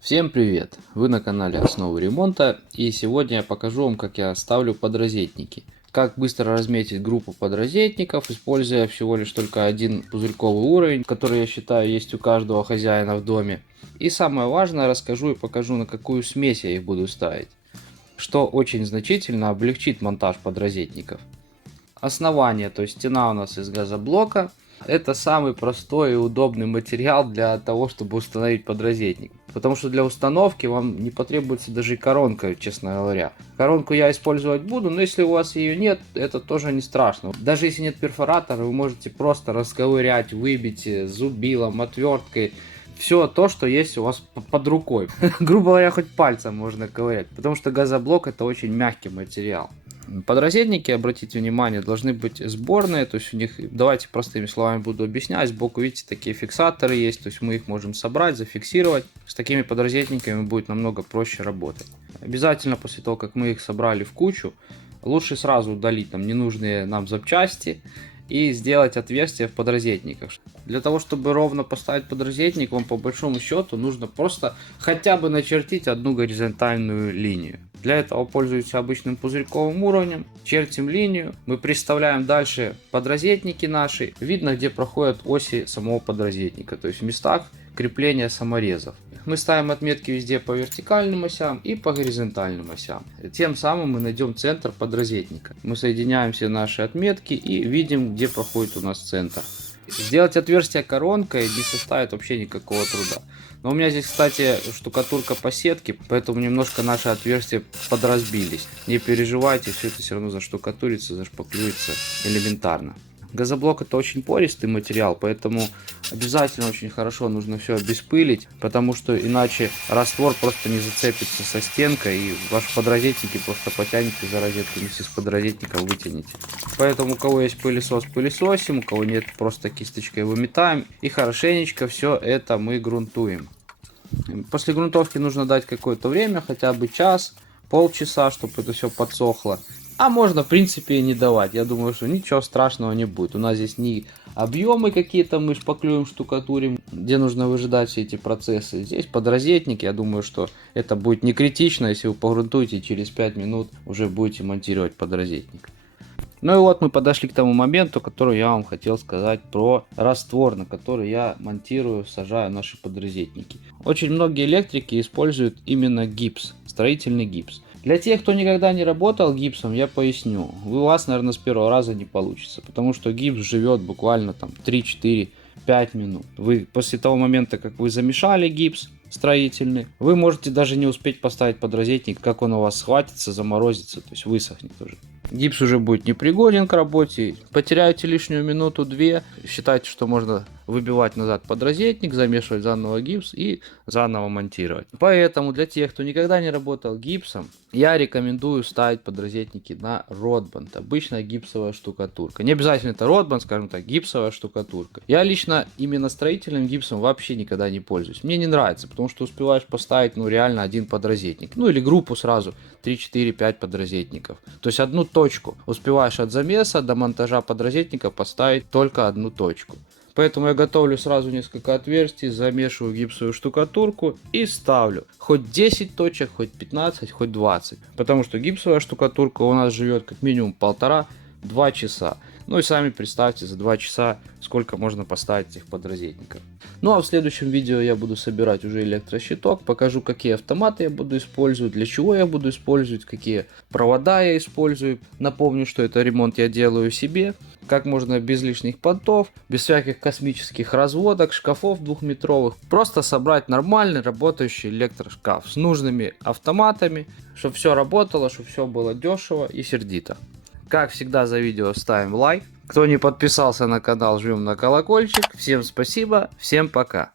Всем привет! Вы на канале Основы ремонта, и сегодня я покажу вам, как я ставлю подрозетники. Как быстро разметить группу подрозетников, используя всего лишь только один пузырьковый уровень, который, я считаю, есть у каждого хозяина в доме. И самое важное, расскажу и покажу, на какую смесь я их буду ставить, что очень значительно облегчит монтаж подрозетников. Основание, то есть стена у нас из газоблока. Это самый простой и удобный материал для того, чтобы установить подрозетник. Потому что для установки вам не потребуется даже и коронка, честно говоря. Коронку я использовать буду, но если у вас ее нет, это тоже не страшно. Даже если нет перфоратора, вы можете просто расковырять, выбить зубилом, отверткой. Все то, что есть у вас под рукой. Грубо говоря, хоть пальцем можно ковырять. Потому что газоблок это очень мягкий материал. Подрозетники, обратите внимание, должны быть сборные, то есть у них, давайте простыми словами буду объяснять, сбоку видите такие фиксаторы есть, то есть мы их можем собрать, зафиксировать. С такими подрозетниками будет намного проще работать. Обязательно после того, как мы их собрали в кучу, лучше сразу удалить там ненужные нам запчасти и сделать отверстие в подрозетниках. Для того, чтобы ровно поставить подрозетник, вам по большому счету нужно просто хотя бы начертить одну горизонтальную линию. Для этого пользуемся обычным пузырьковым уровнем, чертим линию, мы приставляем дальше подрозетники наши, видно, где проходят оси самого подрозетника, то есть в местах крепления саморезов. Мы ставим отметки везде по вертикальным осям и по горизонтальным осям. Тем самым мы найдем центр подрозетника. Мы соединяем все наши отметки и видим, где проходит у нас центр. Сделать отверстие коронкой не составит вообще никакого труда. Но у меня здесь, кстати, штукатурка по сетке, поэтому немножко наши отверстия подразбились. Не переживайте, все это все равно заштукатурится, зашпаклюется элементарно. Газоблок это очень пористый материал, поэтому обязательно очень хорошо нужно все обеспылить, потому что иначе раствор просто не зацепится со стенкой и ваши подрозетники просто потянете за розетку, вместе с подрозетником вытянете. Поэтому у кого есть пылесос, пылесосим, у кого нет, просто кисточкой выметаем и хорошенечко все это мы грунтуем. После грунтовки нужно дать какое-то время, хотя бы час, полчаса, чтобы это все подсохло. А можно, в принципе, и не давать. Я думаю, что ничего страшного не будет. У нас здесь не объемы какие-то мы шпаклюем, штукатурим, где нужно выжидать все эти процессы. Здесь подрозетник. Я думаю, что это будет не критично, если вы погрунтуете, через 5 минут уже будете монтировать подрозетник. Ну и вот мы подошли к тому моменту, который я вам хотел сказать про раствор, на который я монтирую, сажаю наши подрозетники. Очень многие электрики используют именно гипс, строительный гипс. Для тех, кто никогда не работал гипсом, я поясню. У вас, наверное, с первого раза не получится, потому что гипс живет буквально там 3-4-5 минут. Вы после того момента, как вы замешали гипс строительный, вы можете даже не успеть поставить подрозетник, как он у вас схватится, заморозится, то есть высохнет уже. Гипс уже будет непригоден к работе, потеряете лишнюю минуту-две, считайте, что можно выбивать назад подрозетник, замешивать заново гипс и заново монтировать. Поэтому для тех, кто никогда не работал гипсом, я рекомендую ставить подрозетники на ротбанд, обычная гипсовая штукатурка. Не обязательно это ротбанд, скажем так, гипсовая штукатурка. Я лично именно строительным гипсом вообще никогда не пользуюсь. Мне не нравится, потому что успеваешь поставить реально один подрозетник. Ну или группу сразу 3-4-5 подрозетников. То есть одну точку. Успеваешь от замеса до монтажа подрозетника поставить только одну точку. Поэтому я готовлю сразу несколько отверстий, замешиваю гипсовую штукатурку и ставлю. Хоть 10 точек, хоть 15, хоть 20. Потому что гипсовая штукатурка у нас живет как минимум 1,5-2 часа. Ну и сами представьте за 2 часа, сколько можно поставить этих подрозетников. Ну а в следующем видео я буду собирать уже электрощиток, покажу, какие автоматы я буду использовать, для чего я буду использовать, какие провода я использую. Напомню, что это ремонт я делаю себе, как можно без лишних понтов, без всяких космических разводок, шкафов двухметровых. Просто собрать нормальный работающий электрошкаф с нужными автоматами, чтобы все работало, чтобы все было дешево и сердито. Как всегда, за видео ставим лайк. Кто не подписался на канал, жмем на колокольчик. Всем спасибо, всем пока.